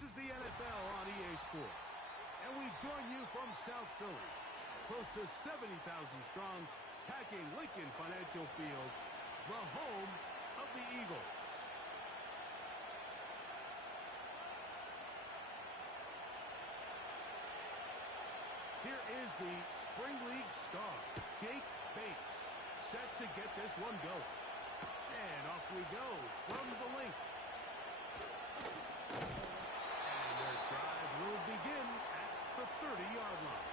This is the NFL on EA Sports, and we join you from South Philly, close to 70,000 strong, packing Lincoln Financial Field, the home of the Eagles. Here is the Spring League star, Jake Bates, set to get this one going. And off we go from the link. And their drive will begin at the 30-yard line.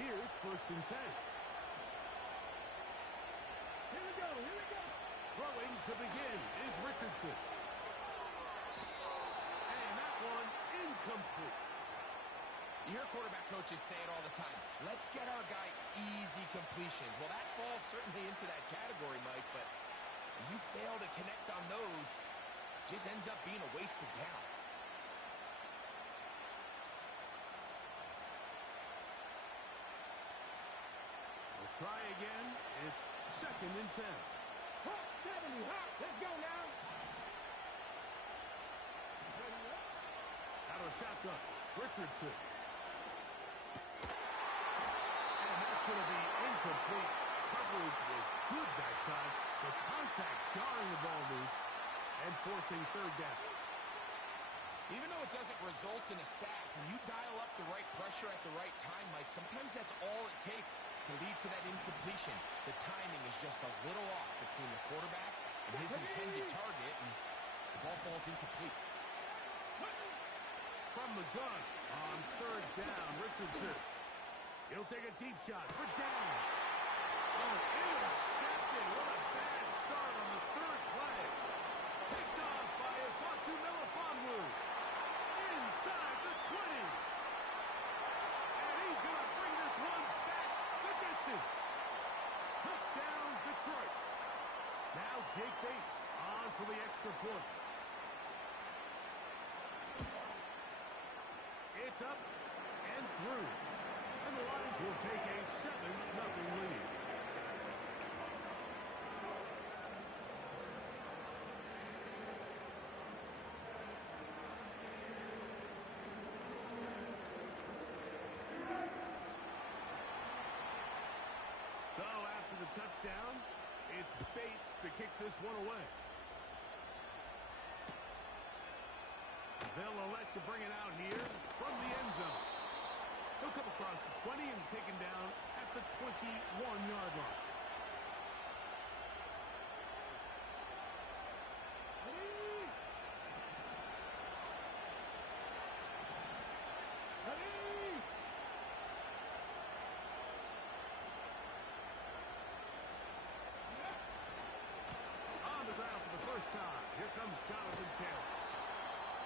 Here's 1st and 10. Here we go, here we go. Throwing to begin is Richardson. And that one incomplete. You hear quarterback coaches say it all the time. Let's get our guy easy completions. Well, that falls certainly into that category, Mike, but when you fail to connect on those, it just ends up being a wasted down. We'll try again. It's 2nd and 10. Hot 70, hot. Let's go now. Out of shotgun, Richardson. And that's going to be incomplete. Coverage was good that time. The contact jarring the ball loose and forcing 3rd down. Even though it doesn't result in a sack, when you dial up the right pressure at the right time, Mike, sometimes that's all it takes to lead to that incompletion. The timing is just a little off between the quarterback and his intended target, and the ball falls incomplete. From the gun on 3rd down, Richardson. He'll take a deep shot for down. Oh, intercepted. What a bad start on the 3rd play. Picked off by Ifotu Melifonwu. Inside the 20. And he's going to bring this one back the distance. Touchdown, Detroit. Now Jake Bates on for the extra point. It's up and through. And the Lions will take a 7-0 lead. So after the touchdown, it's Bates to kick this one away. They'll elect to bring it out here from the end zone. He'll come across the 20 and taken down at the 21-yard line. On the ground for the first time. Here comes Jonathan Taylor.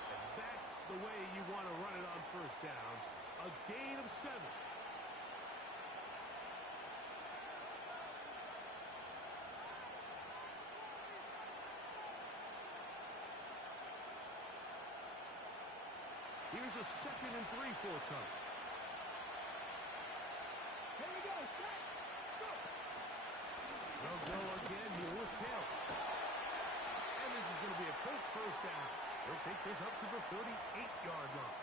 And that's the way you want to run it on 1st down. A gain of 7. Here's a 2nd and 3 forthcoming. Here we go, stop. Go. They'll go again here with Taylor. And this is going to be a Colts 1st down. He'll take this up to the 38-yard line.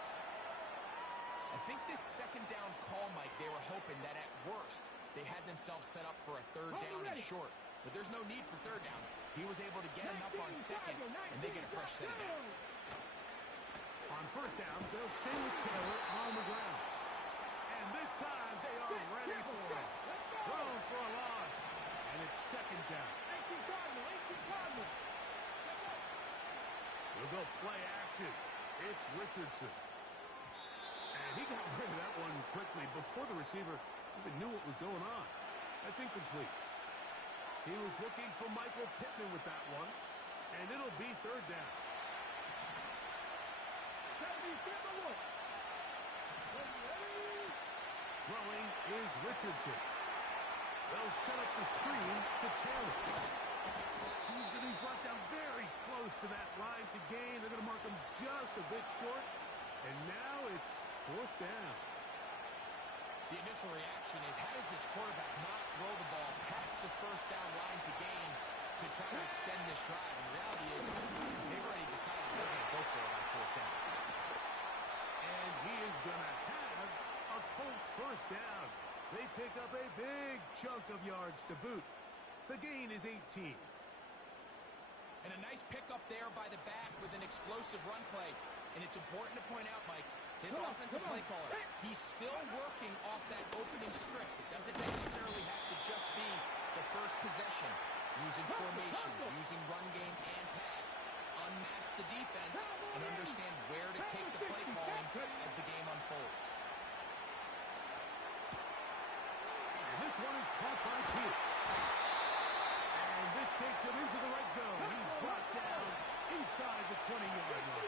I think this 2nd down call, Mike, they were hoping that at worst they had themselves set up for a 3rd down and short. But there's no need for 3rd down. He was able to get him up on 2nd, and they get a fresh set of downs. On 1st down, they'll stay with Taylor on the ground. And this time they are ready for it. Thrown for a loss. And it's 2nd down. 18 Cardinal. We'll go play action. It's Richardson. And he got rid of that one quickly before the receiver even knew what was going on. That's incomplete. He was looking for Michael Pittman with that one. And it'll be 3rd down. Throwing is Richardson. They'll set up the screen to Taylor. He's going to be brought down very close to that line to gain. They're going to mark him just a bit short. And now it's fourth down. The initial reaction is, how does this quarterback not throw the ball past the first down line to gain to try to extend this drive? And the reality is they've already decided they're going to go for it on fourth down. And he is going to have a Colts first down. They pick up a big chunk of yards to boot. The gain is 18. And a nice pickup there by the back with an explosive run play. And it's important to point out, Mike, his offensive play caller, he's still working off that opening script. It doesn't necessarily have to just be the first possession. Using formations, using run game and pass. Unmask the defense and understand where to take the play calling as the game unfolds. And this one is caught by Pierce. And this takes him into the red zone. He's brought down inside the 20-yard line.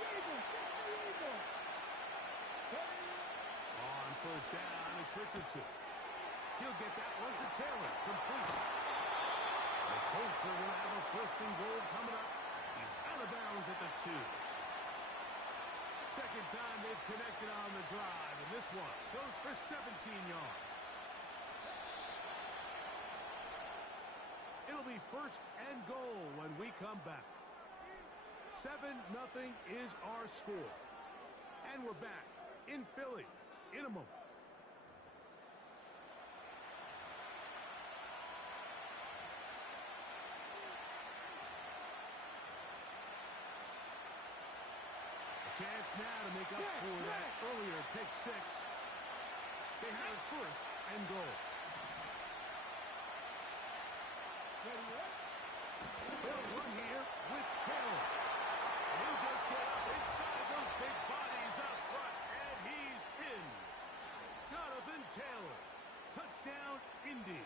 On first down, it's Richardson. He'll get that one to Taylor. Complete. The Colts are going to have a first and goal coming up. He's out of bounds at the 2. Second time they've connected on the drive, and this one goes for 17 yards. It'll be first and goal when we come back. 7-0 is our score. And we're back in Philly in a moment. A chance now to make up for that earlier pick six. They have it first and goal. They'll run here with Taylor. He'll just get up inside those big bodies up front, and he's in. Jonathan Taylor. Touchdown, Indy.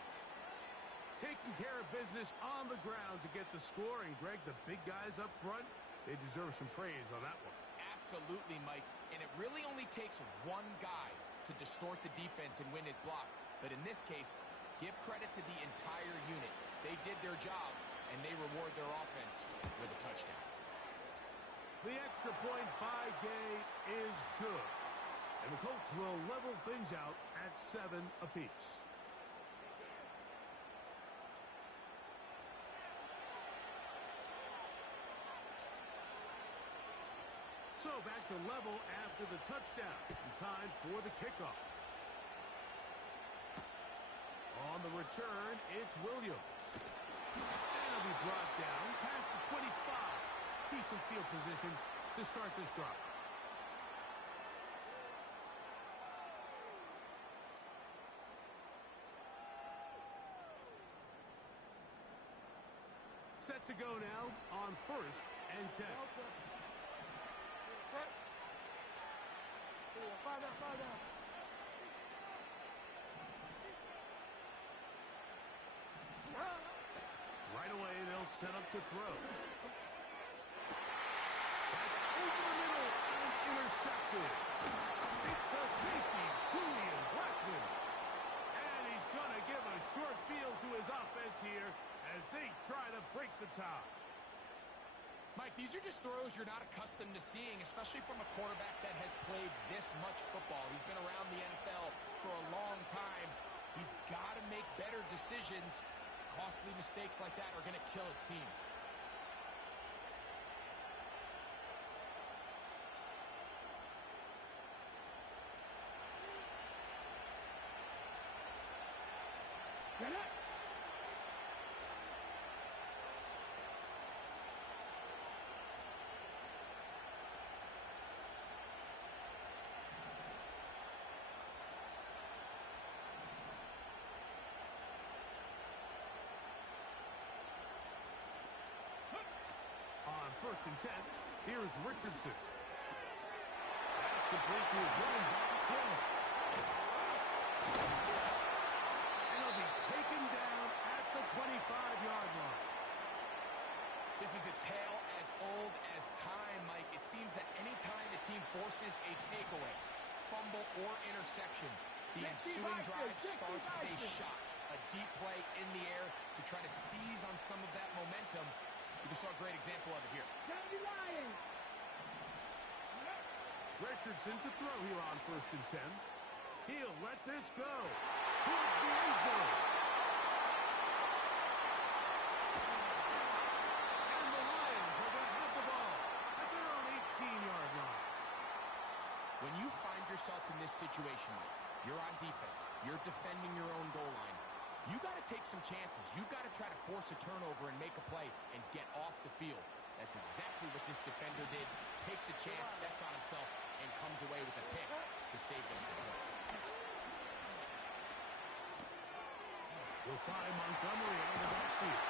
Taking care of business on the ground to get the score, and Greg, the big guys up front, they deserve some praise on that one. Absolutely, Mike. And it really only takes one guy to distort the defense and win his block. But in this case, give credit to the entire unit. They did their job, and they reward their offense with a touchdown. The extra point by Gay is good. And the Colts will level things out at 7 apiece. So back to level after the touchdown. And time for the kickoff. On the return, it's Williams. And he'll be brought down past the 25. Decent field position to start this drive. Set to go now on first and 10. Right away, they'll set up to throw. That's over the middle and intercepted. It's the safety, Julian Blackman. And he's going to give a short field to his offense here as they try to break the tie. Mike, these are just throws you're not accustomed to seeing, especially from a quarterback that has played this much football. He's been around the NFL for a long time. He's got to make better decisions. Costly mistakes like that are going to kill his team. Get it! First and 10. Here's Richardson. That's complete to his running back, Taylor. And he'll be taken down at the 25-yard line. This is a tale as old as time, Mike. It seems that any time the team forces a takeaway, fumble, or interception, the ensuing drive starts with a shot, a deep play in the air to try to seize on some of that momentum. We saw a great example of it here. Great Richardson to throw here on 1st and 10. He'll let this go towards the end zone. And the Lions are going to have the ball at their own 18-yard line. When you find yourself in this situation, Mike, you're on defense, you're defending your own goal line, you got to take some chances. You've got to try to force a turnover and make a play and get off the field. That's exactly what this defender did. Takes a chance, bets on himself, and comes away with a pick to save them some points. You'll find Montgomery out of the backfield.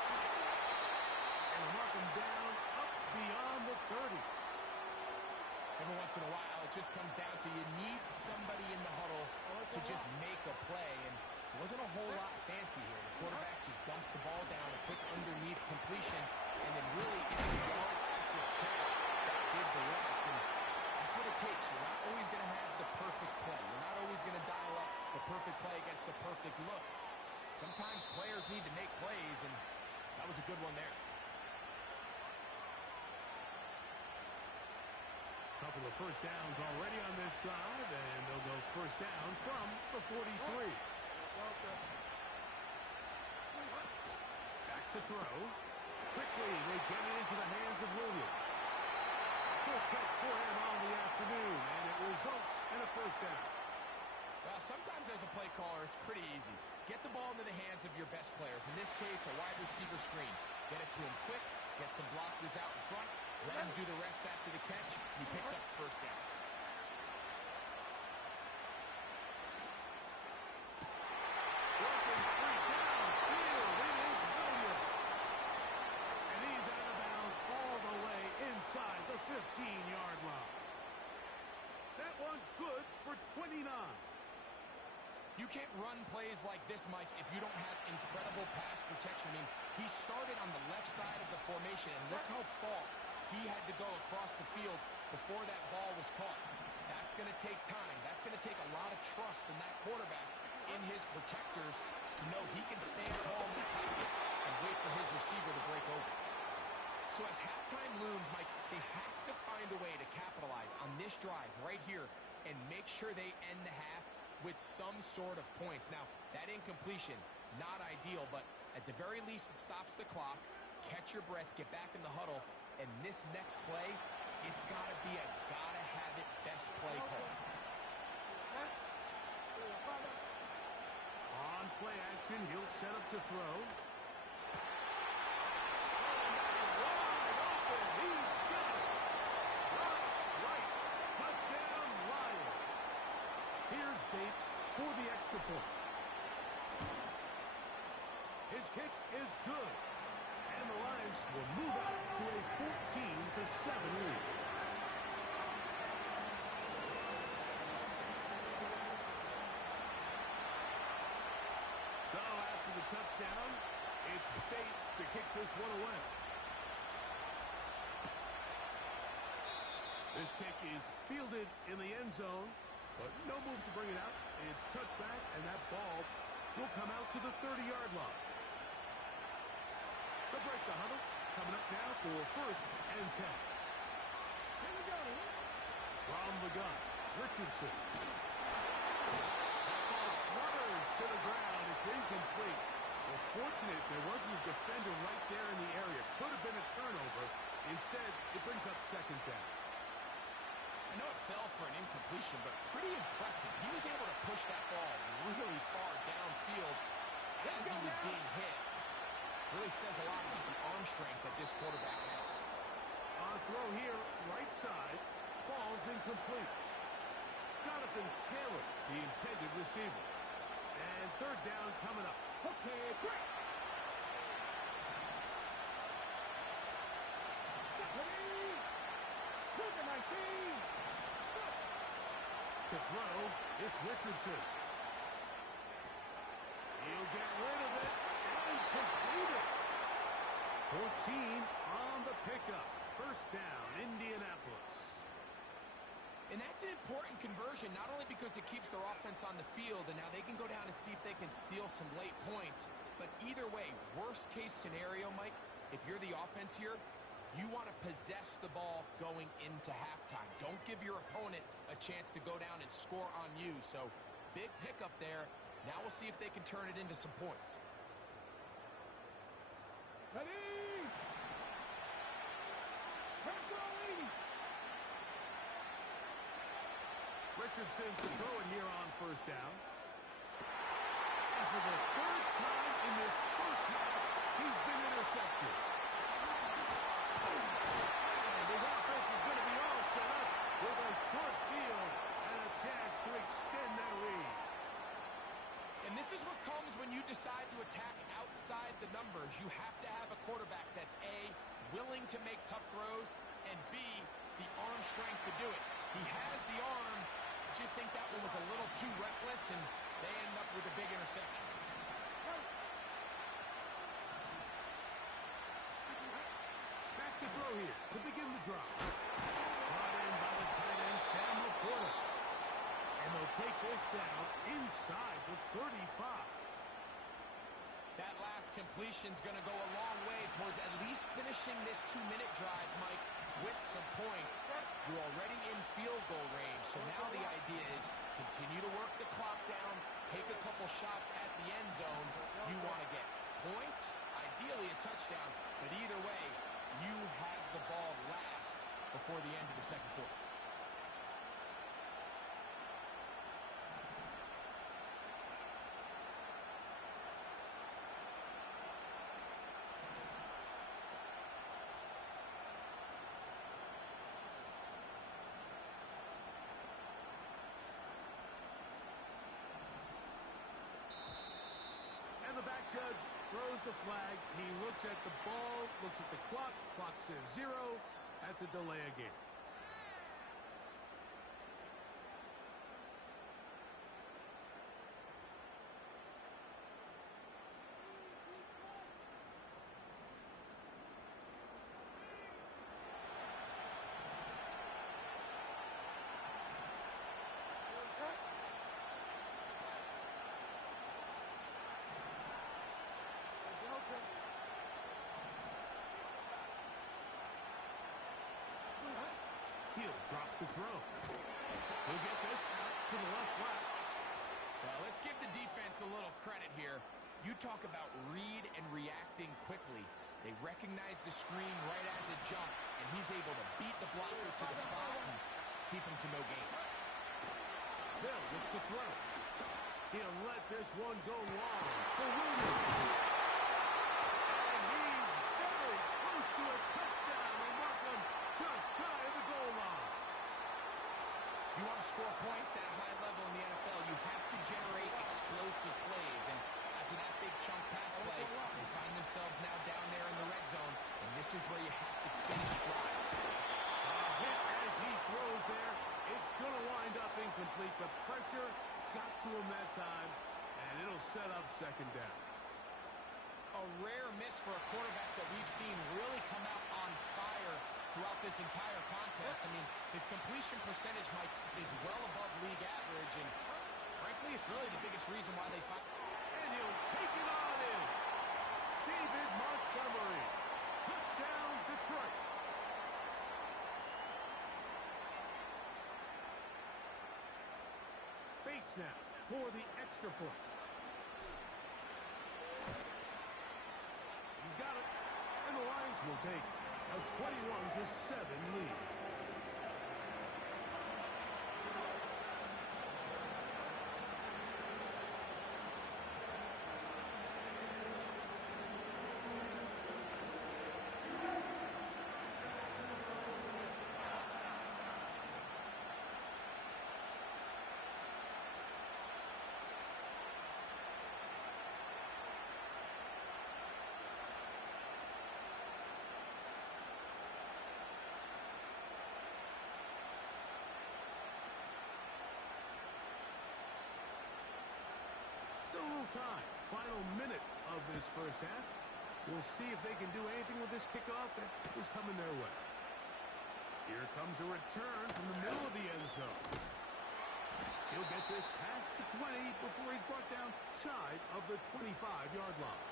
And will mark him down up beyond the 30. Every once in a while, it just comes down to you need somebody in the huddle to just make a play. And it wasn't a whole lot fancy here. The quarterback just dumps the ball down, a quick underneath completion, and then really it's the yards after catch that did the rest. And that's what it takes. You're not always going to have the perfect play. You're not always going to dial up the perfect play against the perfect look. Sometimes players need to make plays, and that was a good one there. Couple of first downs already on this drive, and they'll go first down from the 43. Back to throw. Quickly, they get it into the hands of Williams. First catch for him on the afternoon, and it results in a first down. Well, sometimes as a play caller, it's pretty easy. Get the ball into the hands of your best players. In this case, a wide receiver screen. Get it to him quick, get some blockers out in front, let him do the rest after the catch. He picks up the first down. Working free downfield, it is Williams. And he's out of bounds all the way inside the 15-yard line. That one good for 29. You can't run plays like this, Mike, if you don't have incredible pass protection. I mean, he started on the left side of the formation, and look how far he had to go across the field before that ball was caught. That's going to take time. That's going to take a lot of trust in that quarterback, in his protectors, to know he can stand tall in the pocket and wait for his receiver to break open. So as halftime looms, Mike, they have to find a way to capitalize on this drive right here and make sure they end the half with some sort of points. Now, that incompletion, not ideal, but at the very least it stops the clock. Catch your breath, get back in the huddle, and this next play, it's got to be a gotta-have-it best play call. On play action, he'll set up to throw. Bates for the extra point. His kick is good. And the Lions will move out to a 14-7 lead. So after the touchdown, it's Bates to kick this one away. This kick is fielded in the end zone. But no move to bring it out. It's touchback, and that ball will come out to the 30-yard line. They'll break the huddle. Coming up now for 1st and 10. Here we go. From the gun, Richardson. That ball flutters to the ground. It's incomplete. Well, fortunate there wasn't a defender right there in the area. Could have been a turnover. Instead, it brings up second down. I know it fell for an incompletion, but pretty impressive. He was able to push that ball really far downfield as he was being hit. Really says a lot about the arm strength that this quarterback has. On throw here, right side, falls incomplete. Jonathan Taylor, the intended receiver. And third down coming up. Okay, break. To throw, it's Richardson. He'll get rid of it and complete it. 14 on the pickup. First down, Indianapolis. And that's an important conversion, not only because it keeps their offense on the field, and now they can go down and see if they can steal some late points, but either way, worst case scenario, Mike, if you're the offense here, You want to possess the ball going into halftime. Don't give your opponent a chance to go down and score on you. So, big pickup there. Now we'll see if they can turn it into some points. Ready? Press rolling. Richardson to throw it here on first down. And for the third time in this first half, he's been intercepted. And his offense is going to be all set up with a short field and a chance to extend their lead. And this is what comes when you decide to attack outside the numbers. You have to have a quarterback that's A, willing to make tough throws, and B, the arm strength to do it. He has the arm. I just think that one was a little too reckless, and they end up with a big interception. Back to throw here to begin the drive. Brought in by the tight end, Sam Laporta. And they'll take this down inside the 35. That last completion's going to go a long way towards at least finishing this 2-minute drive, Mike, with some points. You're already in field goal range, so now the idea is continue to work the clock down, take a couple shots at the end zone. You want to get points, ideally a touchdown, but either way, you have the ball last before the end of the second quarter. And the back judge throws the flag. He looks at the ball, looks at the clock. Clock says 0. That's a delay of game. He'll drop the throw. He'll get this out to the left flat. Well, let's give the defense a little credit here. You talk about read and reacting quickly. They recognize the screen right at the jump, and he's able to beat the blocker to the spot and keep him to no gain. Bill looks to throw. He'll let this one go long for Williams. And he's very close to a touchdown. They mark him just shy of the goal line. If you want to score points at a high level in the NFL, you have to generate explosive plays. And after that big chunk pass play, they find themselves now down there in the red zone, and this is where you have to finish drives. Hit as he throws there. It's going to wind up incomplete. The pressure got to him that time, and it'll set up second down. A rare miss for a quarterback that we've seen really come out on fire throughout this entire contest. I mean, his completion percentage, Mike, is well above league average, and frankly, it's really the biggest reason why they fight. And he'll take it on in. David Montgomery. Touchdown, Detroit. Bates now for the extra point. He's got it. And the Lions will take a 21-7 lead. Still a little time. Final minute of this first half. We'll see if they can do anything with this kickoff that is coming their way. Here comes a return from the middle of the end zone. He'll get this past the 20 before he's brought down shy of the 25-yard line.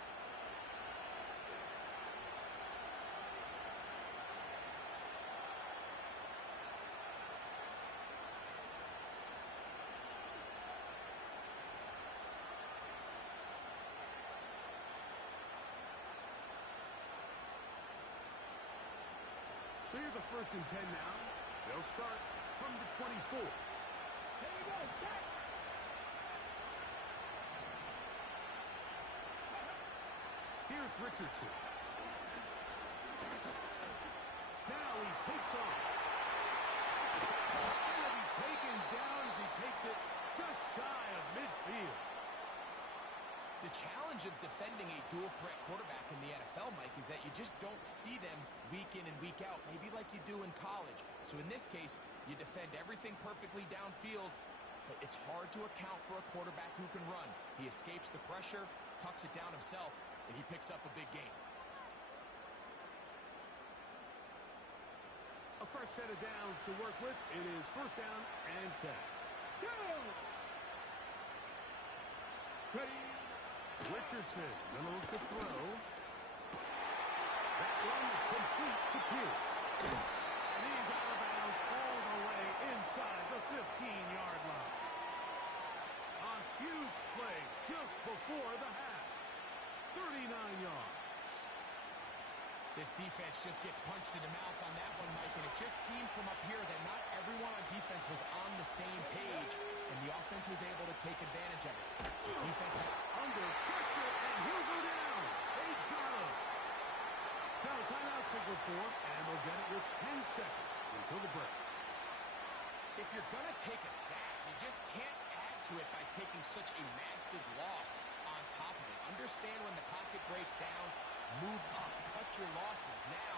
first and 10 now. They'll start from the 24. Here we go. Set. Here's Richardson. Now he takes off. He'll be taken down as he takes it just shy of midfield. The challenge of defending a dual-threat quarterback in the NFL, Mike, is that you just don't see them week in and week out, maybe like you do in college. So in this case, you defend everything perfectly downfield, but it's hard to account for a quarterback who can run. He escapes the pressure, tucks it down himself, and he picks up a big gain. A fresh set of downs to work with. It is first down and 10. Go. Ready. Richardson, gonna look to throw. That one complete to Pierce. And he's out of bounds all the way inside the 15-yard line. A huge play just before the half. 39 yards. This defense just gets punched in the mouth on that one, Mike, and it just seemed from up here that not everyone on defense was on the same page, and the offense was able to take advantage of it. The defense under pressure, and he'll go down. They got him. Now a timeout signal for him, and they'll get it with 10 seconds until the break. If you're going to take a sack, you just can't add to it by taking such a massive loss on top of it. Understand when the pocket breaks down, move up, cut your losses. Now,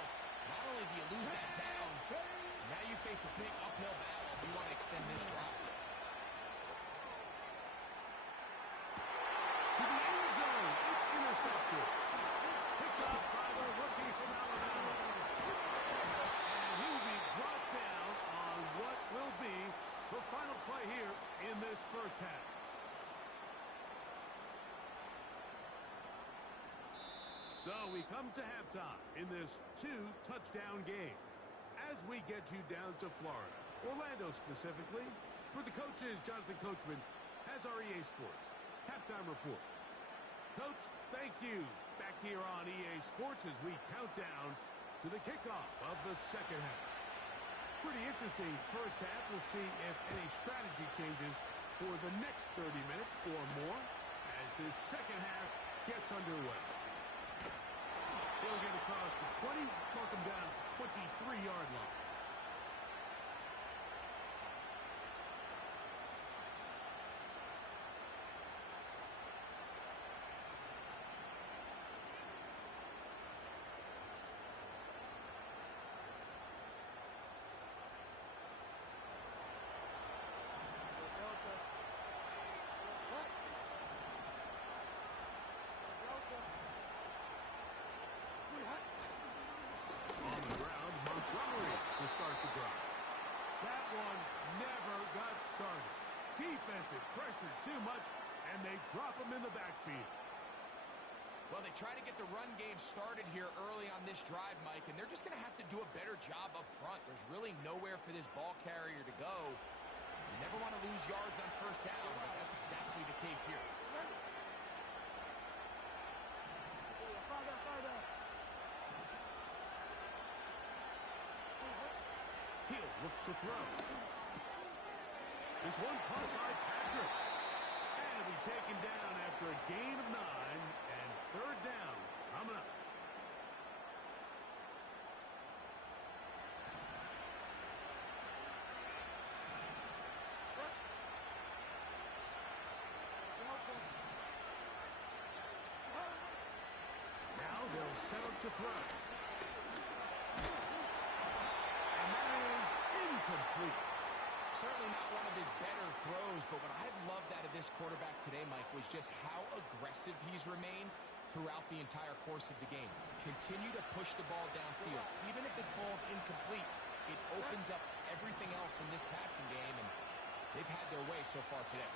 not only do you lose that down, now you face a big uphill battle if you want to extend this drive. To the end zone, it's intercepted. Picked up by the rookie from Alabama. And he'll be brought down on what will be the final play here in this first half. So we come to halftime in this two-touchdown game. As we get you down to Florida, Orlando specifically, for the coaches, Jonathan Coachman has our EA Sports halftime report. Coach, thank you. Back here on EA Sports as we count down to the kickoff of the second half. Pretty interesting first half. We'll see if any strategy changes for the next 30 minutes or more as this second half gets underway. He'll get across the 20, mark him down at the 23-yard line. On the ground, Montgomery to start the drive. That one never got started. Defensive pressure too much, and they drop him in the backfield. Well, they try to get the run game started here early on this drive, Mike, and they're just going to have to do a better job up front. There's really nowhere for this ball carrier to go. You never want to lose yards on first down, but that's exactly the case here. He'll look to throw. This one caught by Patrick. And he'll be taken down after a gain of 9 and third down coming up. Now they'll set up to throw. And that is incomplete. Certainly not one of his better throws, but what I've loved out of this quarterback today, Mike, was just how aggressive he's remained throughout the entire course of the game. Continue to push the ball downfield. Even if it falls incomplete, it opens up everything else in this passing game, and they've had their way so far today.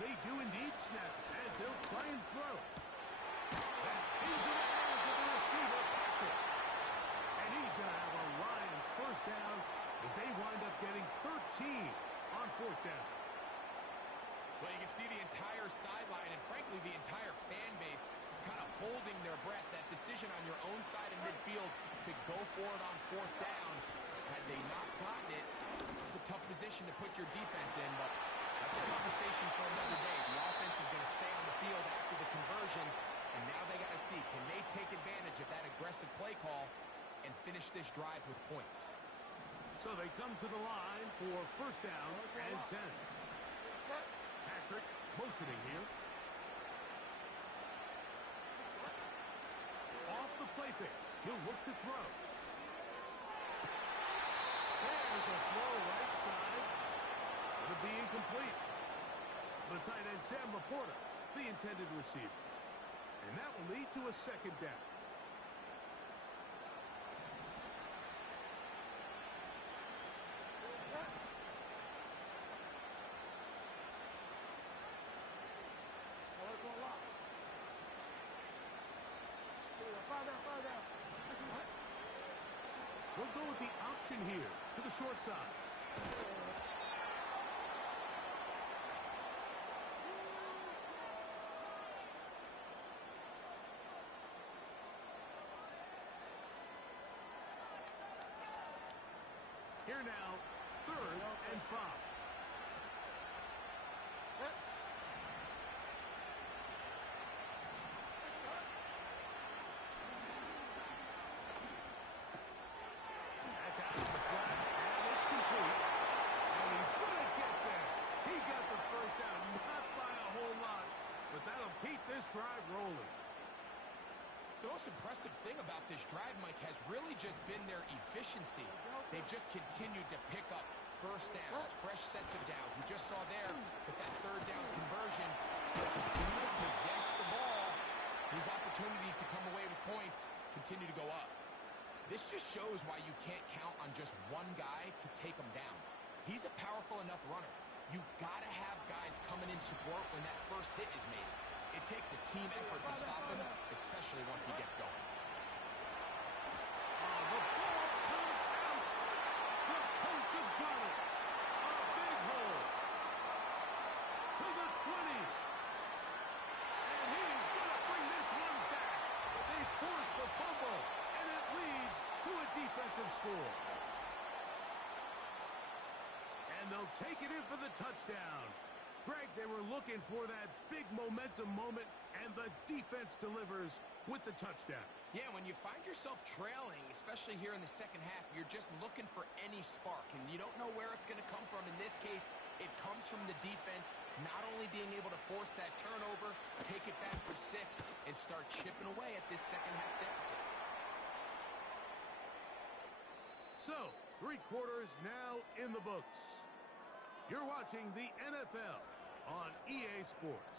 They do indeed snap it as they'll try and throw. That's into the hands of the receiver, Patrick. And he's going to have a Lions first down as they wind up getting 13 on fourth down. Well, you can see the entire sideline and, frankly, the entire fan base kind of holding their breath. That decision on your own side of midfield to go for it on fourth down. Had they not gotten it, it's a tough position to put your defense in, but that's a conversation for another day. The offense is going to stay on the field after the conversion, and now they got to see, can they take advantage of that aggressive play call and finish this drive with points? So they come to the line for first down and 10. Patrick motioning here. Off the play fake. He'll look to throw. There's a throw right side. It'll be incomplete. The tight end, Sam Laporta, the intended receiver. And that will lead to a second down. We'll go with the option here to the short side. Here now, 3rd and 5. Drive rolling. The most impressive thing about this drive, Mike, has really just been their efficiency. They've just continued to pick up first downs, fresh sets of downs. We just saw there with that 3rd down conversion. They continue to possess the ball. These opportunities to come away with points continue to go up. This just shows why you can't count on just one guy to take them down. He's a powerful enough runner. You've got to have guys coming in support when that first hit is made. It takes a team effort to stop him, especially once he gets going. The ball comes out. The Colts have got it. A big hole. To the 20. And he's going to bring this one back. They force the fumble, and it leads to a defensive score. And they'll take it in for the touchdown. Greg, they were looking for that big momentum moment, and the defense delivers with the touchdown. Yeah, when you find yourself trailing, especially here in the second half, you're just looking for any spark, and you don't know where it's going to come from. In this case, it comes from the defense not only being able to force that turnover, take it back for 6, and start chipping away at this second half deficit. So, 3 quarters now in the books. You're watching the NFL on EA Sports.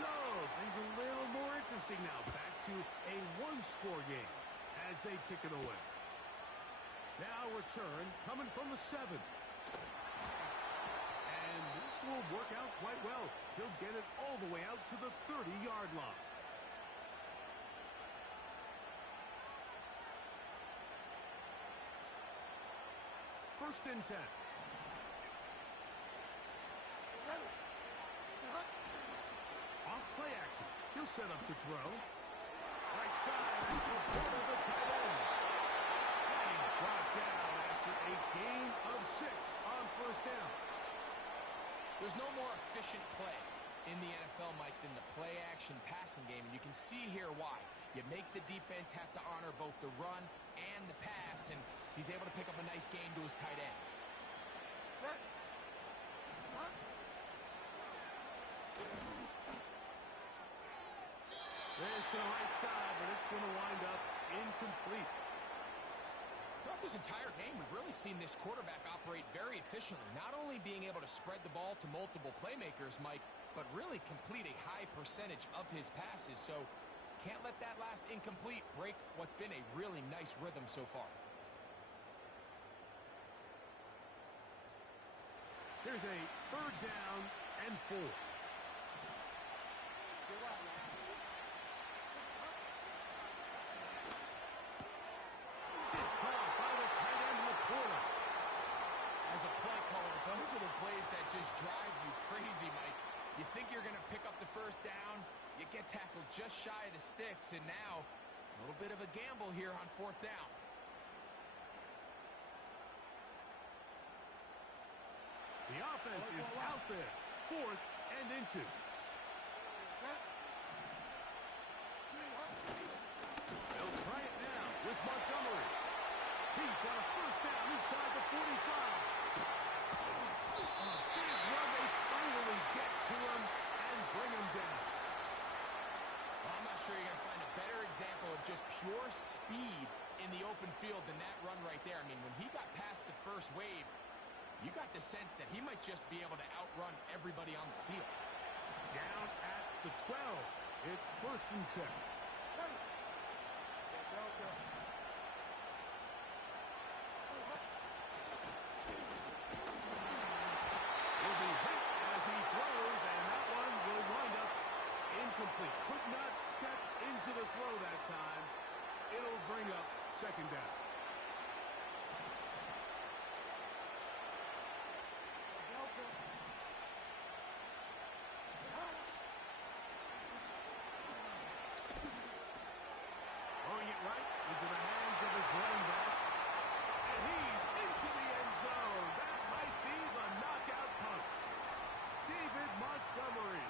So, things a little more interesting now. Back to a 1-score game as they kick it away. Now return coming from the 7. This will work out quite well. He'll get it all the way out to the 30-yard line. First and 10. Off play action. He'll set up to throw. Right side. Laporta, the tight end. And he's brought down after a gain of 6 on first down. There's no more efficient play in the NFL, Mike, than the play-action passing game, and you can see here why. You make the defense have to honor both the run and the pass, and he's able to pick up a nice gain to his tight end. This to the right side, but it's going to wind up incomplete. Throughout this entire game, we've really seen this quarterback operate very efficiently, not only being able to spread the ball to multiple playmakers, Mike, but really complete a high percentage of his passes. So can't let that last incomplete break what's been a really nice rhythm so far. Here's a 3rd down and 4. plays that just drive you crazy, Mike. You think you're going to pick up the first down, you get tackled just shy of the sticks, and now a little bit of a gamble here on fourth down. The offense is out there. 4th and inches. They'll try it now with Montgomery. He's got a first down inside the 45. A big run. They finally get to him and bring him down. Well, I'm not sure you're going to find a better example of just pure speed in the open field than that run right there. I mean, when he got past the first wave, you got the sense that he might just be able to outrun everybody on the field. Down at the 12. It's 1st and 10. Will be hit as he throws, and that one will wind up incomplete. Could not step into the throw that time. It'll bring up 2nd down. Throwing it right into the hands of his running back. And he's into the end zone. That might be the knockout punch. David Montgomery.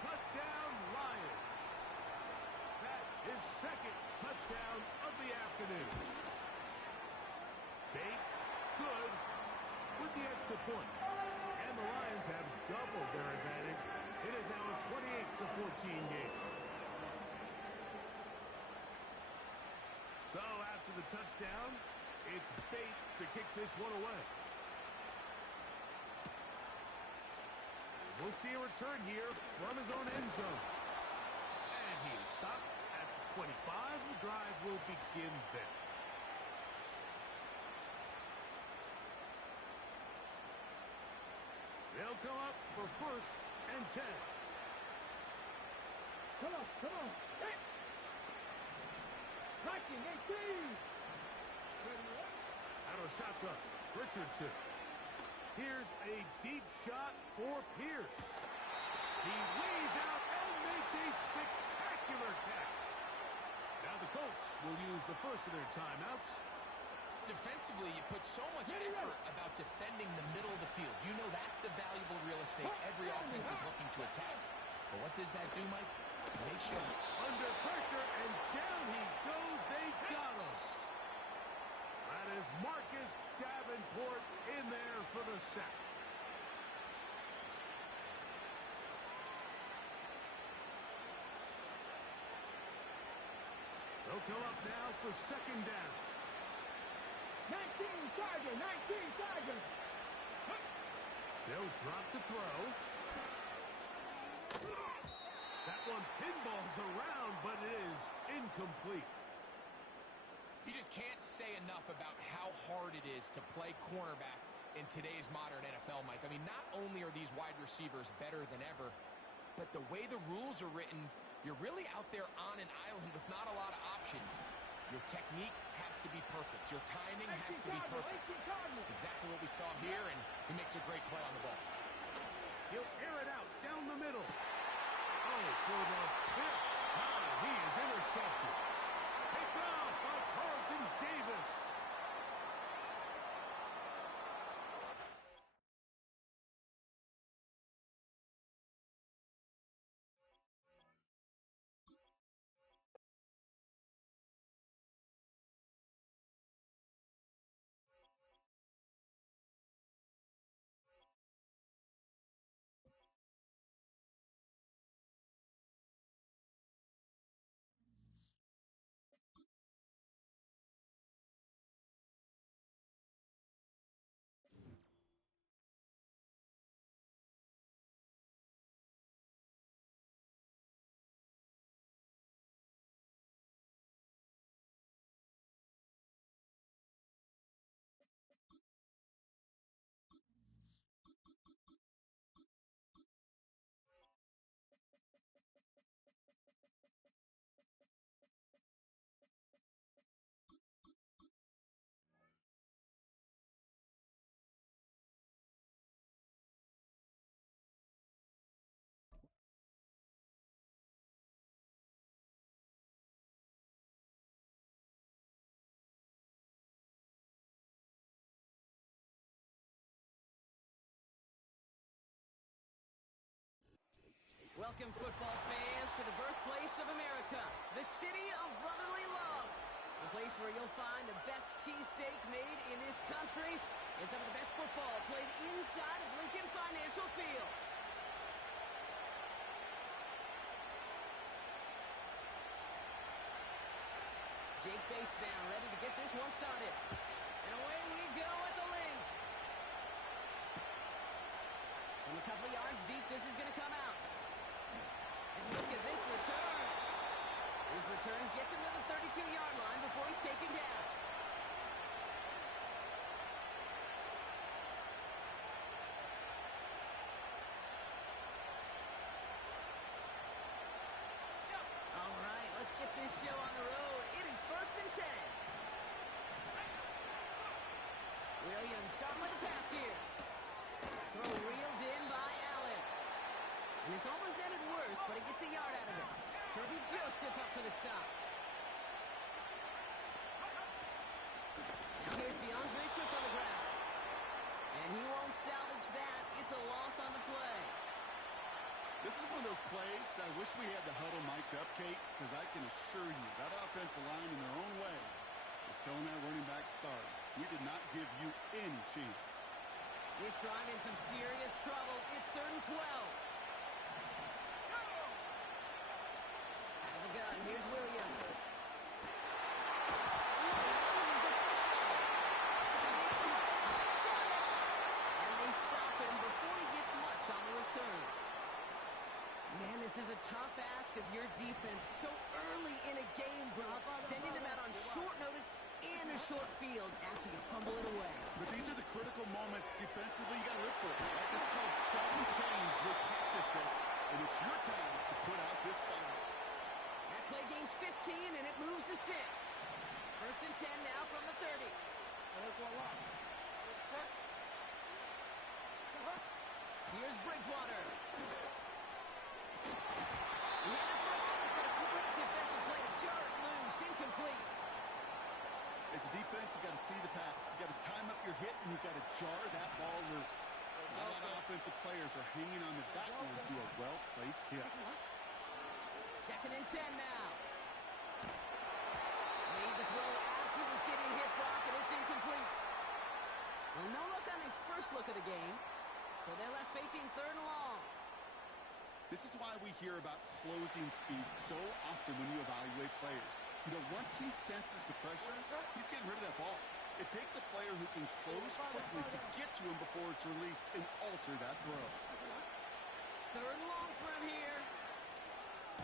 Touchdown, Lions. That is 2nd touchdown of the afternoon. Bates, good, with the extra point. And the Lions have doubled their advantage. It is now a 28-14 game. So after the touchdown, it's Bates to kick this one away. We'll see a return here from his own end zone. And he is stopped at the 25. The drive will begin there. They'll come up for 1st and 10. Come on, come on. Hey. Striking, 18. Out of shotgun, Richardson. Here's a deep shot for Pierce. He lays out and makes a spectacular catch. Now the Colts will use the first of their timeouts. Defensively, you put so much effort about defending the middle of the field. You know that's the valuable real estate every offense is looking to attack. But what does that do, Mike? Make sure under pressure, and down he goes. They got him. That is Marcus Davenport in there for the sack. They'll come up now for 2nd down. 19 Tiger, 19 Tiger. They'll drop to throw. That one pinballs around, but it is incomplete. you just can't say enough about how hard it is to play cornerback in today's modern NFL, Mike. I mean, not only are these wide receivers better than ever, but the way the rules are written, you're really out there on an island with not a lot of options. Your technique has to be perfect. Your timing has to be perfect. That's exactly what we saw here, and he makes a great play on the ball. He'll air it out down the middle. Oh, for the fifth time, he is intercepted. Picked off by Carlton Davis. Welcome, football fans, to the birthplace of America, the city of brotherly love. A place where you'll find the best cheesesteak made in this country and some of the best football played inside of Lincoln Financial Field. Jake Bates now, ready to get this one started. And away we go at the link. From a couple yards deep, this is going to come out. And look at this return. His return gets him to the 32-yard line before he's taken down. All right, let's get this show on the road. It is 1st and 10. Williams starting with the pass here. Throw reeled in by Allen. And this almost ended worse, but he gets a yard out of it. Kirby Joseph up for the stop. Now here's DeAndre Swift on the ground. And he won't salvage that. It's a loss on the play. This is one of those plays that I wish we had the huddle mic'd up, Kate, because I can assure you that offensive line in their own way is telling that running back, sorry, we did not give you any chance. This drive in some serious trouble. It's 3rd and 12. Out of the gun, here's Williams. Oh, he loses the football. And they stop him before he gets much on the return. Man, this is a tough ask of your defense so early in a game, Brock, sending them out on short notice and a short field after you fumble it away. But these are the critical moments defensively you got to live for. Right? This is called sudden change. They practice this, and it's your time to put out this fire. That play gains 15, and it moves the sticks. 1st and 10 now from the 30. Here's Bridgewater. Defensive play to jar it loose, incomplete. As a defense, you got to see the pass. You got to time up your hit, and you got to jar that ball loose. A lot of offensive players are hanging on to that one through a well-placed hit. 2nd and 10 now. Made the throw as he was getting hit, Brock, and it's incomplete. Well, no look on his first look of the game, so they're left facing 3rd and long. This is why we hear about closing speed so often when you evaluate players. You know, once he senses the pressure, he's getting rid of that ball. It takes a player who can close quickly to get to him before it's released and alter that throw. 3rd and long for him here.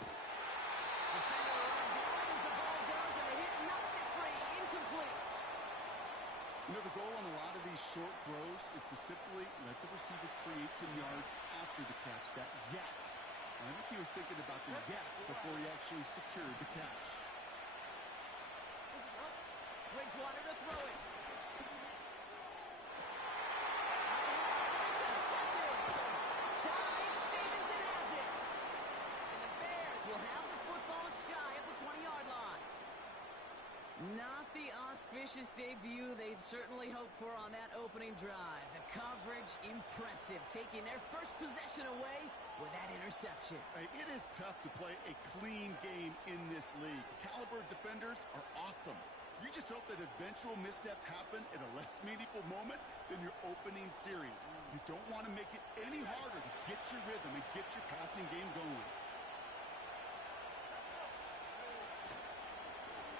Defender runs wide as the ball does, and the hit knocks it free. Incomplete. You know, the goal on a lot of these short throws is to simply let the receiver create some yards after the catch, that yak. I think he was thinking about the yak before he actually secured the catch. Bridgewater to throw it. It's intercepted. Ty Stevenson has it. And the Bears will have the football shy of the 20-yard line. Not the auspicious debut they'd certainly hoped for on that opening drive. The coverage, impressive, taking their first possession away with that interception. Hey, it is tough to play a clean game in this league. Caliber defenders are awesome. You just hope that eventual missteps happen at a less meaningful moment than your opening series. You don't want to make it any harder to get your rhythm and get your passing game going.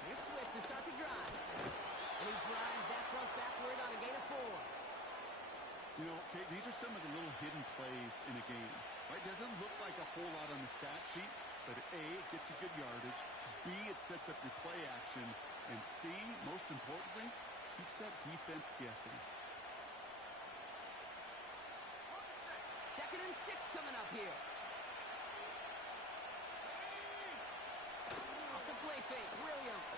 Here's Swift to start the drive. And he drives that front backward on a gain of 4. You know, Kate, these are some of the little hidden plays in a game. Right? Doesn't look like a whole lot on the stat sheet, but A, it gets you good yardage. B, it sets up your play action. And C, most importantly, keeps that defense guessing. 2nd and 6 coming up here. Off the play fake, Williams.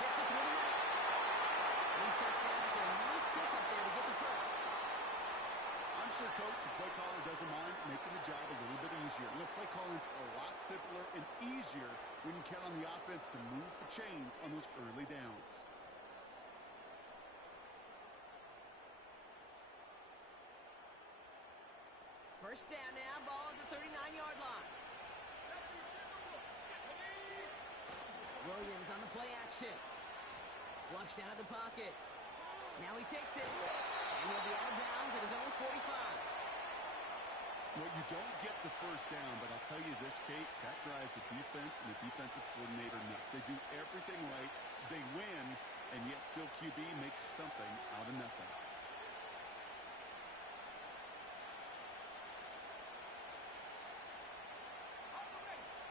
Gets it through the middle. He's touchdown after a nice pick up there to get the first. I'm sure coach and play caller doesn't mind making the job a little bit easier. You know, play calling's a lot simpler and easier when you count on the offense to move the chains on those early downs. First down now, ball at the 39-yard line. Williams on the play action. Flushed out of the pocket. Now he takes it. And he'll be out of bounds at his own 45. Well, you don't get the first down, but I'll tell you this, Kate, that drives the defense and the defensive coordinator nuts. They do everything right, they win, and yet still QB makes something out of nothing.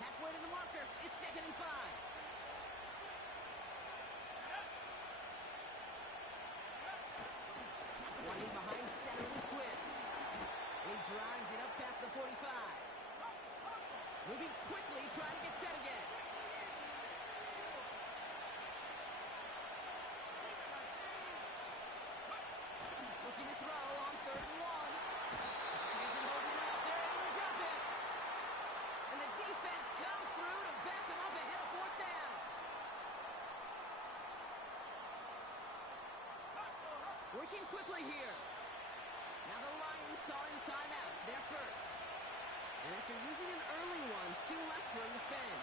Halfway to the marker, it's 2nd and 5. Running behind center with Swift. He drives it up past the 45. Moving quickly, trying to get set again. Looking to throw on 3rd and 1. Isn't holding up. They're able to drop it. And the defense comes through to back him up ahead of 4th down. Working quickly here. Now the Lions calling a timeout. They're first. And after using an early one, 2 left for him to spend.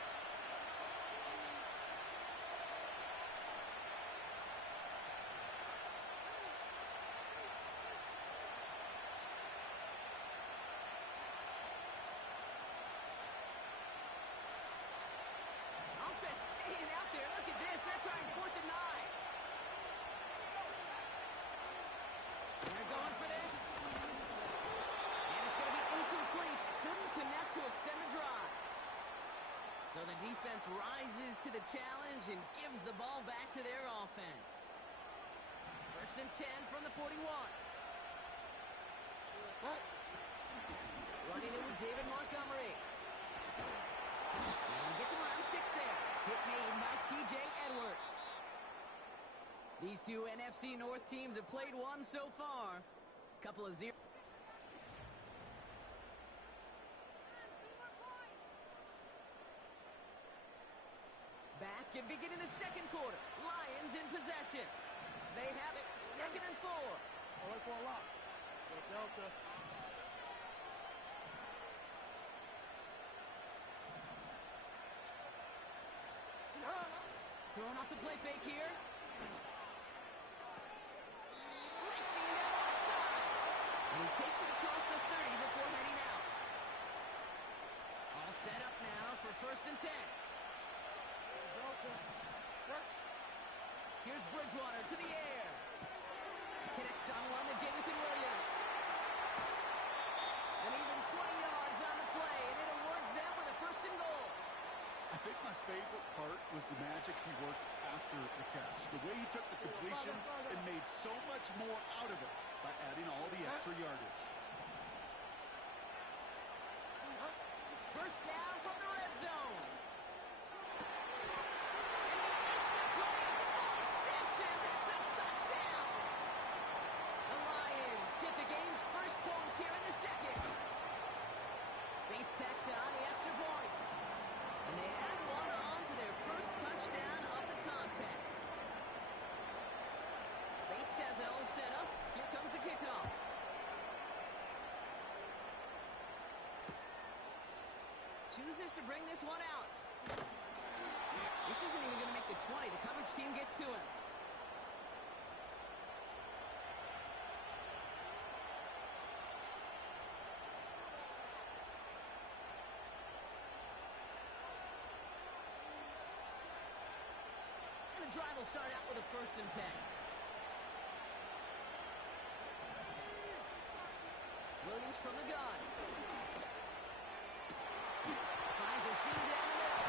Offense staying out there. Look at this. They're trying 4th and 9. They're going for this. And it's going to be incomplete. Couldn't connect to extend the drive. So the defense rises to the challenge and gives the ball back to their offense. 1st and 10 from the 41. Running in with David Montgomery. And he gets him around 6 there. Hit made by T.J. Edwards. These two NFC North teams have played one so far. Couple of 0. Back and beginning the 2nd quarter. Lions in possession. They have it 2nd and 4. Away for a lot. Delta. Throwing off the play fake here. Racing down the left side. And he takes it across the 30 before heading out. All set up now for 1st and 10. Here's Bridgewater to the air. Connects on one to Jameson Williams. And even 20 yards on the play, and it awards them with a 1st and goal. I think my favorite part was the magic he worked after the catch. The way he took the completion and made so much more out of it by adding all the extra yardage. 1st down from the red zone. And he makes the play at full extension. That's a touchdown. The Lions get the game's 1st points here in the 2nd. Bates tacks on the extra point. And they add one on to their 1st touchdown of the contest. Bates has it all set up. Here comes the kickoff. Chooses to bring this one out. This isn't even going to make the 20. The coverage team gets to him. And the drive will start out with a 1st and 10. Williams from the gun. Finds a seam down the middle.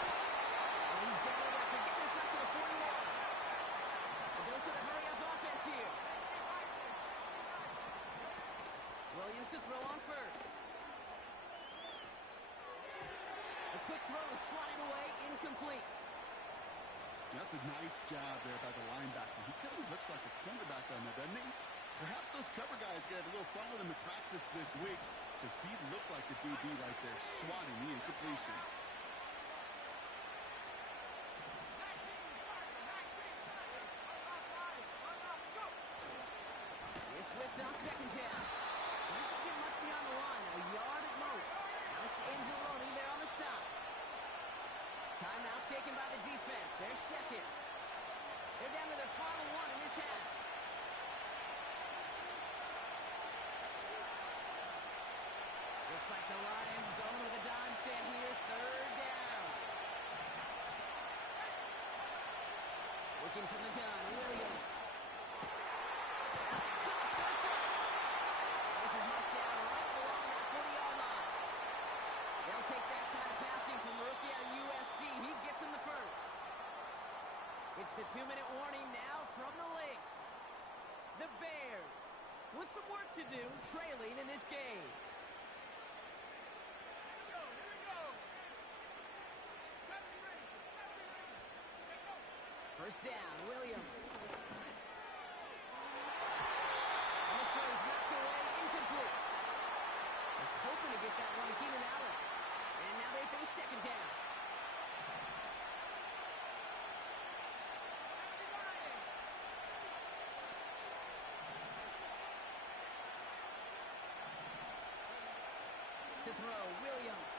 And he's down there. Get this up to the 41. A dose of the hurry-up offense here. Williams to throw on 1st. A quick throw is swatted away, incomplete. That's a nice job there by the linebacker. He kind of looks like a cornerback on that, doesn't he? Perhaps those cover guys get a little fun with him in practice this week because he looked like a DB right there, swatting the incompletion. Here's Swift on 2nd down. Doesn't get much beyond the line, a yard at most. Alex Anzalone there on the stop. Timeout taken by the defense. Their second. They're down to their final one in this half. Looks like the Lions going with a dime set here. Third down. Looking from the gun, Williams. That's caught for first. This is marked down right along that 40-yard line. They'll take that kind of passing from the rookie out of USC. He gets him the first. It's the 2-minute warning now from the lake. The Bears, with some work to do, trailing in this game. First down, Williams. Almost throws knocked away, incomplete. Was hoping to get that one to Keenan Allen. And now they face second down. To throw, Williams.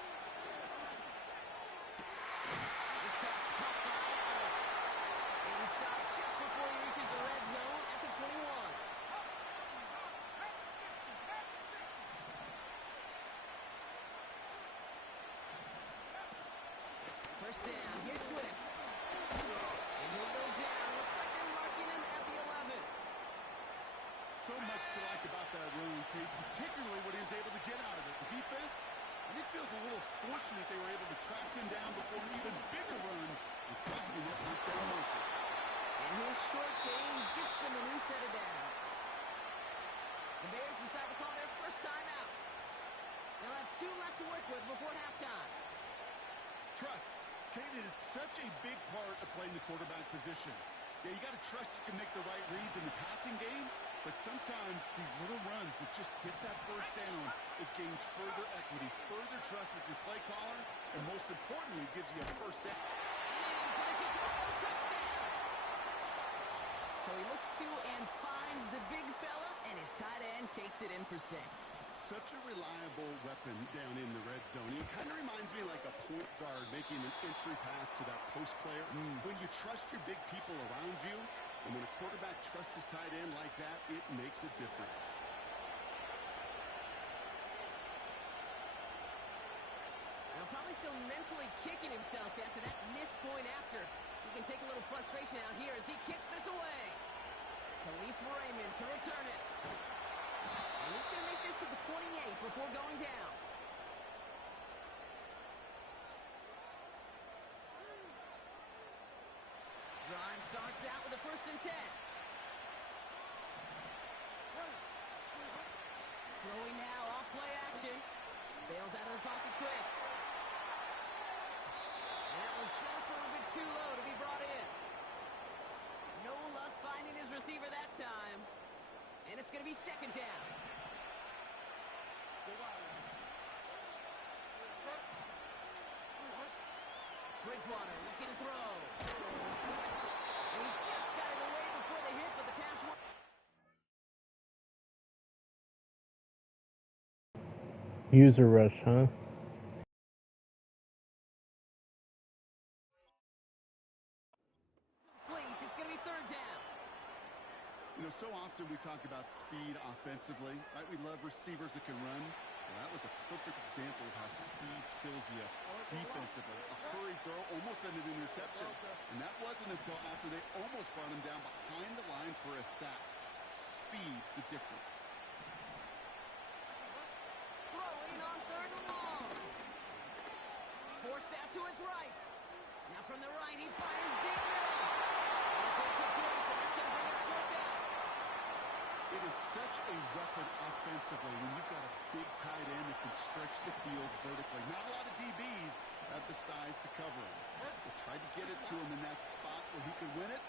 This pass caught by Allen. And he stopped just before he reaches the red zone at the 21. First down, here's Swift. And he'll go down. Looks like they're marking him at the 11. So much to like about that run, Kate, particularly what he was able to get out of it. The defense, I think, feels a little fortunate they were able to track him down before an even bigger run and crossing that first down marker. And his short game gets them a new set of downs. The Bears decide to call their first timeout. They'll have 2 left to work with before halftime. Trust. Kate, it is such a big part of playing the quarterback position. Yeah, you got to trust you can make the right reads in the passing game, but sometimes these little runs that just get that first down, it gains further equity, further trust with your play caller, and most importantly, it gives you a first down. Touchdown! So he looks to and finds the big fella, and his tight end takes it in for 6. Such a reliable weapon down in the red zone. It kind of reminds me like a point guard making an entry pass to that post player. When you trust your big people around you, and when a quarterback trusts his tight end like that, it makes a difference. Now probably still mentally kicking himself after that missed point after. He can take a little frustration out here as he kicks this away. Khalif Raymond to return it. And he's going to make this to the 28 before going down. Drive starts out with a 1st and 10. Throwing now, off play action. Bails out of the pocket quick. And that was just a little bit too low to be brought in. No luck finding his receiver that time. And it's going to be second down. Bridgewater looking to throw. And he just got it away before the hit, but the pass went. User rush, huh? It's going to be 3rd down. You know, so often we talk about speed offensively, right? We love receivers that can run. Well, that was a perfect example of how speed kills you defensively. A hurried throw almost ended in interception. And that wasn't until after they almost brought him down behind the line for a sack. Speed's the difference. Throwing on 3rd and long. Forced out to his right. Now from the right, he fires deep middle. And it's incomplete, so that's going to bring up 4th down. It is such a weapon offensively when you've got a big tight end that can stretch the field vertically. Not a lot of DBs have the size to cover him. They tried to get it to him in that spot where he could win it,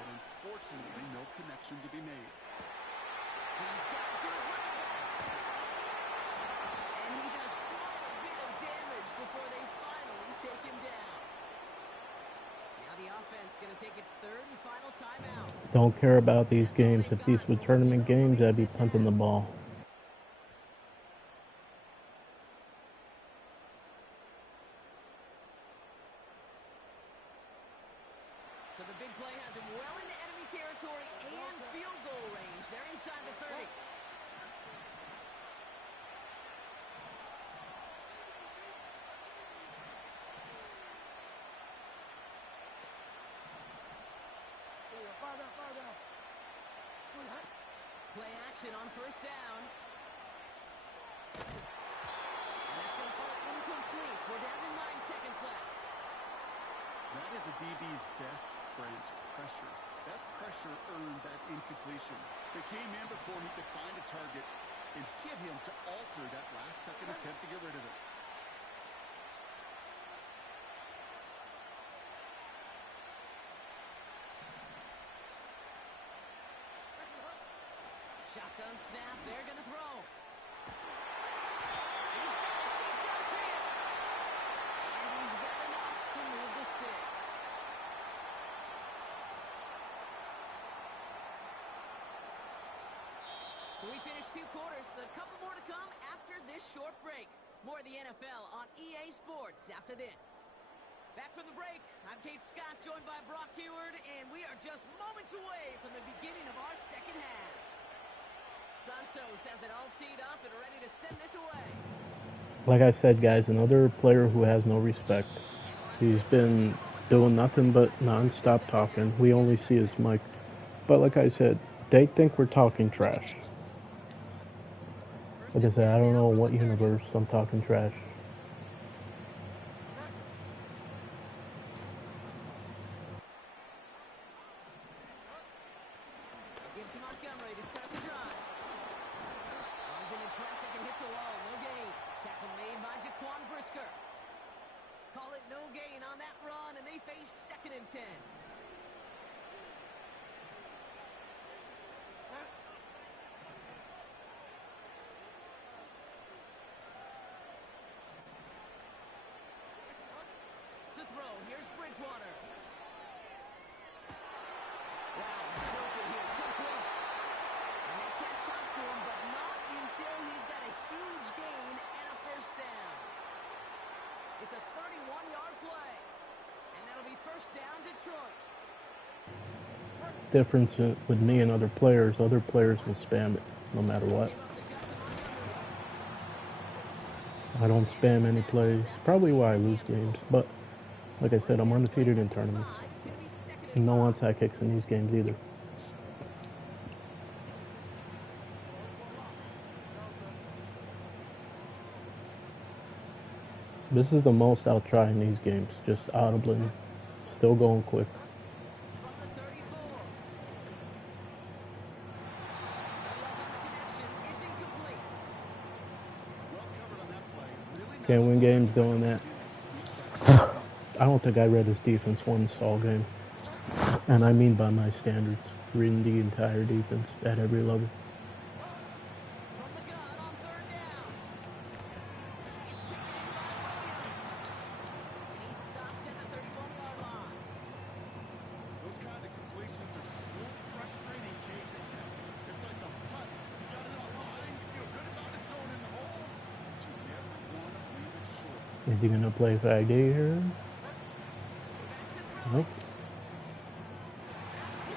but unfortunately, no connection to be made. He's got to his right back. And he does quite a bit of damage before they finally take him down. Now the offense going to take its 3rd and final timeout. Don't care about these games. If these were tournament games, I'd be pumping the ball. Play action on first down. And that's going to fall incomplete. We're down to 9 seconds left. That is a DB's best friend, pressure. That pressure earned that incompletion. They came in before he could find a target and hit him to alter that last-second attempt to get rid of it. Shotgun snap. They're going to throw. He's got it deep downfield. And he's got enough to move the sticks. So we finished 2 quarters. A couple more to come after this short break. More of the NFL on EA Sports after this. Back from the break, I'm Kate Scott, joined by Brock Heward, and we are just moments away from the beginning of our second half. Santos has it all teed up and ready to send this away. Like I said, guys, another player who has no respect. He's been doing nothing but non-stop talking. We only see his mic. But like I said, they think we're talking trash. Like I said, I don't know what universe I'm talking trash. Gives to Montgomery to start the drive. Runs into traffic and hits a wall. No gain. Tackle made by Jaquan Brisker. Call it no gain on that run, and they face 2nd and 10. To throw, here's Bridgewater. Wow, broken here, complete. And they catch up to him, but not until he's got a huge gain and a first down. It's a 31-yard play, and that'll be first down, Detroit. Difference with me and other players will spam it no matter what. Give up the guts of Montgomery. I don't spam any plays. Probably why I lose games. But like I said, I'm undefeated in tournaments. It's going to be 2nd and And no 5. onside kicks in these games either. This is the most I'll try in these games. Just audibly. Still going quick. From the 34. No love on the connection. It's incomplete. Well covered on that play. Really Can't win games doing that. I don't think I read his defense once all game. And I mean by my standards. Reading the entire defense at every level. From the gun on 3rd down. It's taken in by Williams. And he's stopped at the 31-yard line. Those kind of completions are so frustrating, Kate. It's like a putt. You got it on line, you feel good about it's going in the hole, but you never want to leave it short. Is he gonna play 5D here? Back to throw Nope. it.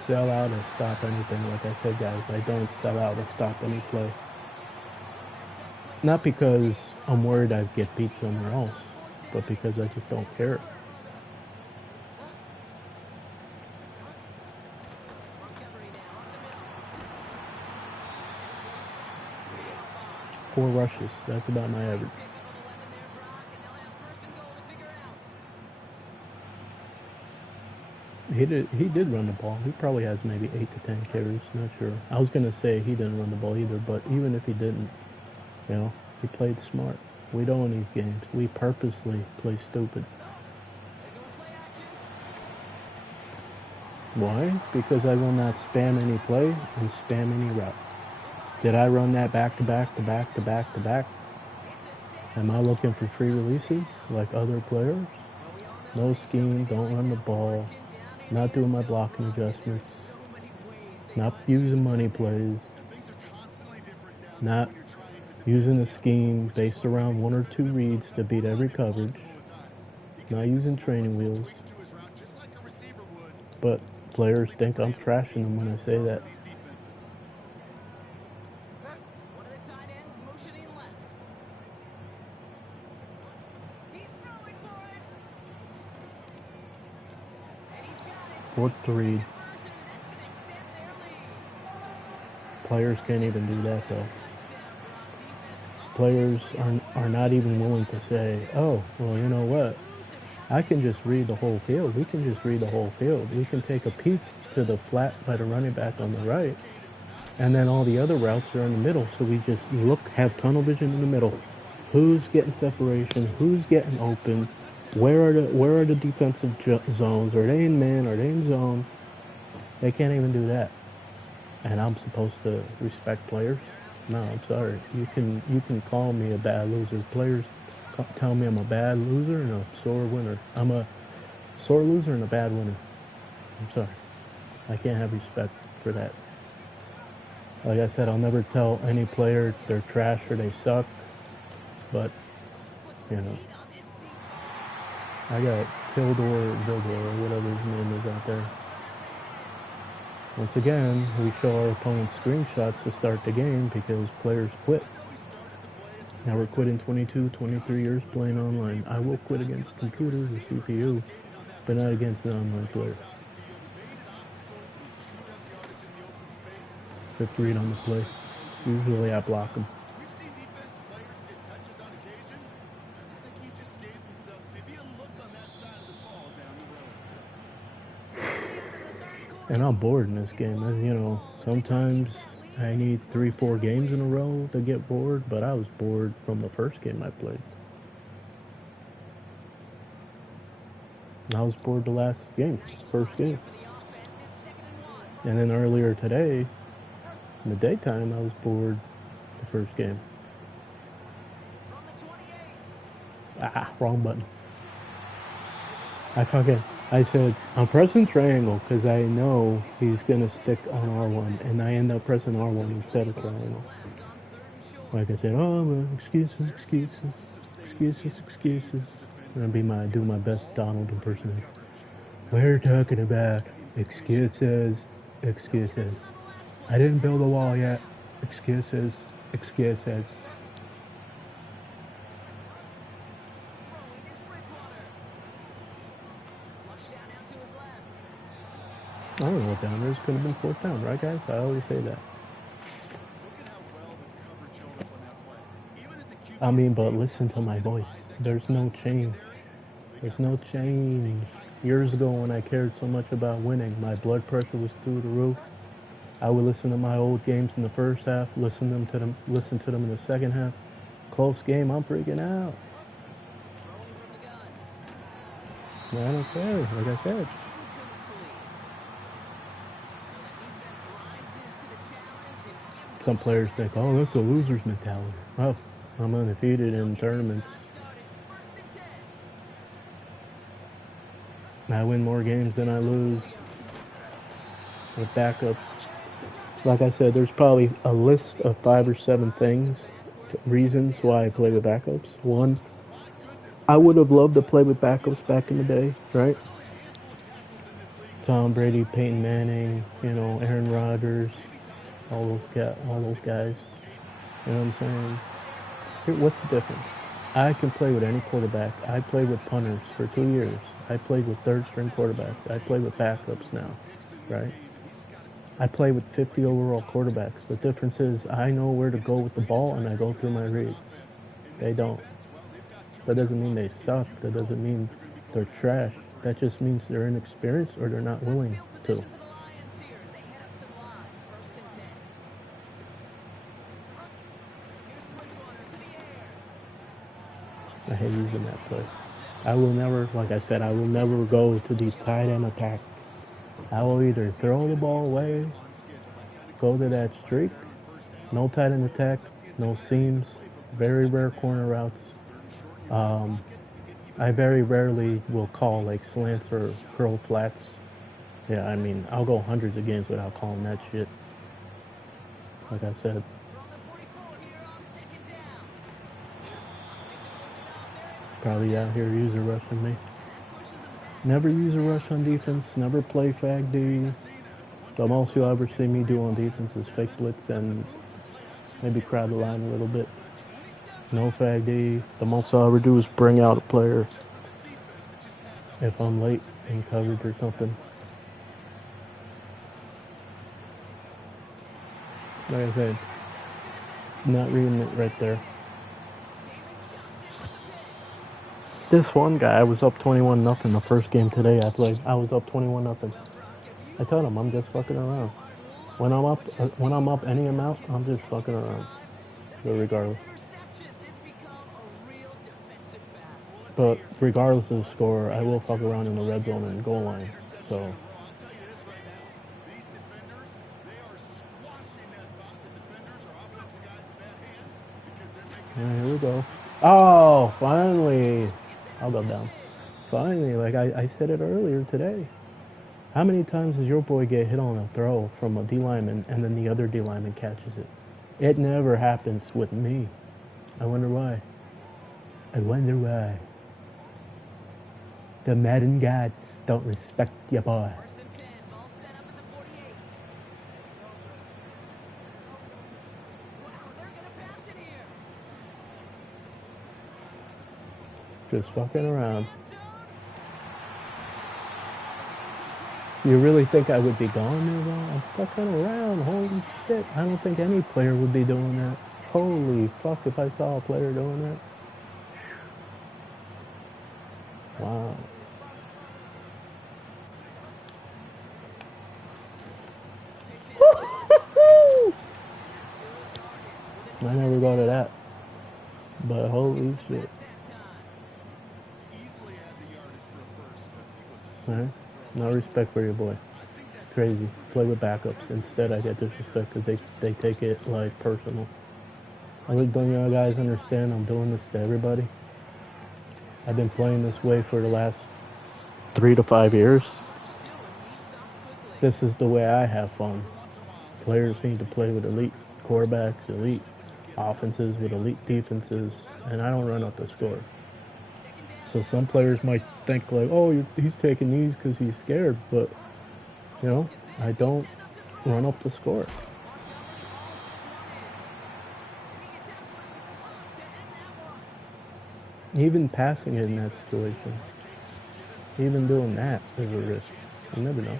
Sell out or stop anything. Like I said, guys, I don't sell out or stop any play. Not because I'm worried I'd get beat somewhere else, but because I just don't care. Montgomery now up the middle. And this one's stopped at the 3-yard line. 4 rushes. That's about my average. Pick up of the weapon there, Brock, and they'll have 1st and goal to figure out. He did run the ball. He probably has maybe 8 to 10 carries. Not sure. I was gonna say he didn't run the ball either, but even if he didn't, you know, he played smart. We don't in these games. We purposely play stupid. They're going play action. Why? Because I will not spam any play and spam any route. Did I run that back to back to back to back to back? It's a save. Am I looking for free releases like other players? Well, we all know No scheme, don't run the ball, not doing my blocking adjustments, so many ways they not might using money plays, And things are constantly different down there not when you're trying to do using a scheme based around 1 or 2 reads to beat every coverage, not using training wheels. tweaks to his route just like a receiver would. But players think I'm trashing them when I say that. These defenses. One of the tight ends motioning left. He's throwing for it. And he's got it. 4th read. Conversion, and that's going to extend their lead. Players can't even do that though. Players are not even willing to say, oh, well, you know what? I can just read the whole field. We can just read the whole field. We can take a peek to the flat by the running back on the right, and then all the other routes are in the middle. So we just have tunnel vision in the middle. Who's getting separation? Who's getting open? Where are the defensive zones? Are they in man? Are they in zone? They can't even do that. And I'm supposed to respect players? No, I'm sorry. You can call me a bad loser. Players tell me I'm a bad loser and a sore winner. I'm a sore loser and a bad winner. I'm sorry. I can't have respect for that. Like I said, I'll never tell any player they're trash or they suck. But, you know, I got Kildor, or whatever his name is out there. Once again, we show our opponents screenshots to start the game because players quit. Now we're quitting 22, 23 years playing online. I will quit against computers or CPU, but not against an online player. Fifth read on the play. Usually I block them. And I'm bored in this game. As you know, sometimes I need 3-4 games in a row to get bored, but I was bored from the first game I played. I was bored the last game, first game. And then earlier today, in the daytime, I was bored the first game. Wrong button. I said, I'm pressing triangle because I know he's going to stick on R1, and I end up pressing R1 instead of triangle. Like I said, oh, well, excuses. I'm going to do my best Donald impersonation. We're talking about excuses. I didn't build a wall yet. Excuses. I don't know what down is. Could have been fourth down, right, guys? I always say that. I mean, but listen to my voice. There's no change. Years ago when I cared so much about winning, my blood pressure was through the roof. I would listen to my old games in the first half, listen to them in the second half. Close game, I'm freaking out. I don't care, like I said. Some players think, oh, that's a loser's mentality. Well, I'm undefeated in tournaments. I win more games than I lose with backups. Like I said, there's probably a list of 5 or 7 reasons why I play with backups. One, I would have loved to play with backups back in the day, right? Tom Brady, Peyton Manning, Aaron Rodgers, all those guys. You know what I'm saying? What's the difference? I can play with any quarterback. I played with punters for 2 years. I played with third-string quarterbacks. I play with backups now, right? I play with 50 overall quarterbacks. The difference is I know where to go with the ball and I go through my reads. They don't. That doesn't mean they suck. That doesn't mean they're trash. That just means they're inexperienced or they're not willing to. I hate using that play. I will never, like I said, I will never go to these tight end attacks. I will either throw the ball away, go to that streak, no tight end attack, no seams, very rare corner routes. I very rarely will call like slants or curl flats. Yeah, I mean, I'll go hundreds of games without calling that shit. Like I said. Probably out here user rushing me. Never use a rush on defense. Never play fag D. The most you'll ever see me do on defense is fake blitz and maybe crowd the line a little bit. No fag D. The most I'll ever do is bring out a player if I'm late in coverage or something. Like I said, not reading it right there. This one guy, I was up 21-0 the first game today. I was up 21-0. I told him I'm just fucking around. When I'm up any amount, I'm just fucking around. But regardless. But regardless of the score, I will fuck around in the red zone and goal line. So. Here we go. Oh, finally. I'll go down. Finally, like I said it earlier today. How many times does your boy get hit on a throw from a D lineman and then the other D lineman catches it? It never happens with me. I wonder why. I wonder why. The Madden gods don't respect your boy. Just fucking around. You really think I would be gone there, though? I'm fucking around. Holy shit. I don't think any player would be doing that. Holy fuck, if I saw a player doing that. Wow. I never go to that. But holy shit. Alright. No respect for your boy. Crazy. Play with backups. Instead, I get disrespect because they take it like personal. I think don't you guys understand I'm doing this to everybody? I've been playing this way for the last 3 to 5 years. This is the way I have fun. Players need to play with elite quarterbacks, elite offenses with elite defenses, and I don't run up the score. So some players might think like, oh, he's taking these because he's scared, but, you know, I don't run up the score. Even passing it in that situation, even doing that is a risk. You never know.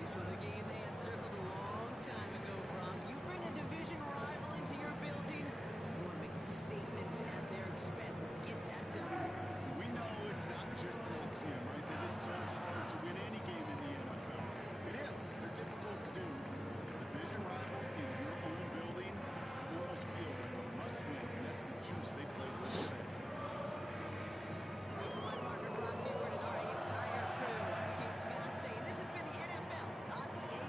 This was a game they had circled a long time ago, Gronk. You bring a division rival into your building, you want to make a statement at their expense and get that done. We know it's not just an axiom, right? That it's so hard to win any game in the NFL. It is. They're difficult to do. A division rival in your own building almost feels like a must-win, and that's the juice they played with today. So for my partner Brock Hewitt and our entire crew, I'm Kid Scott saying this has been the NFL, not the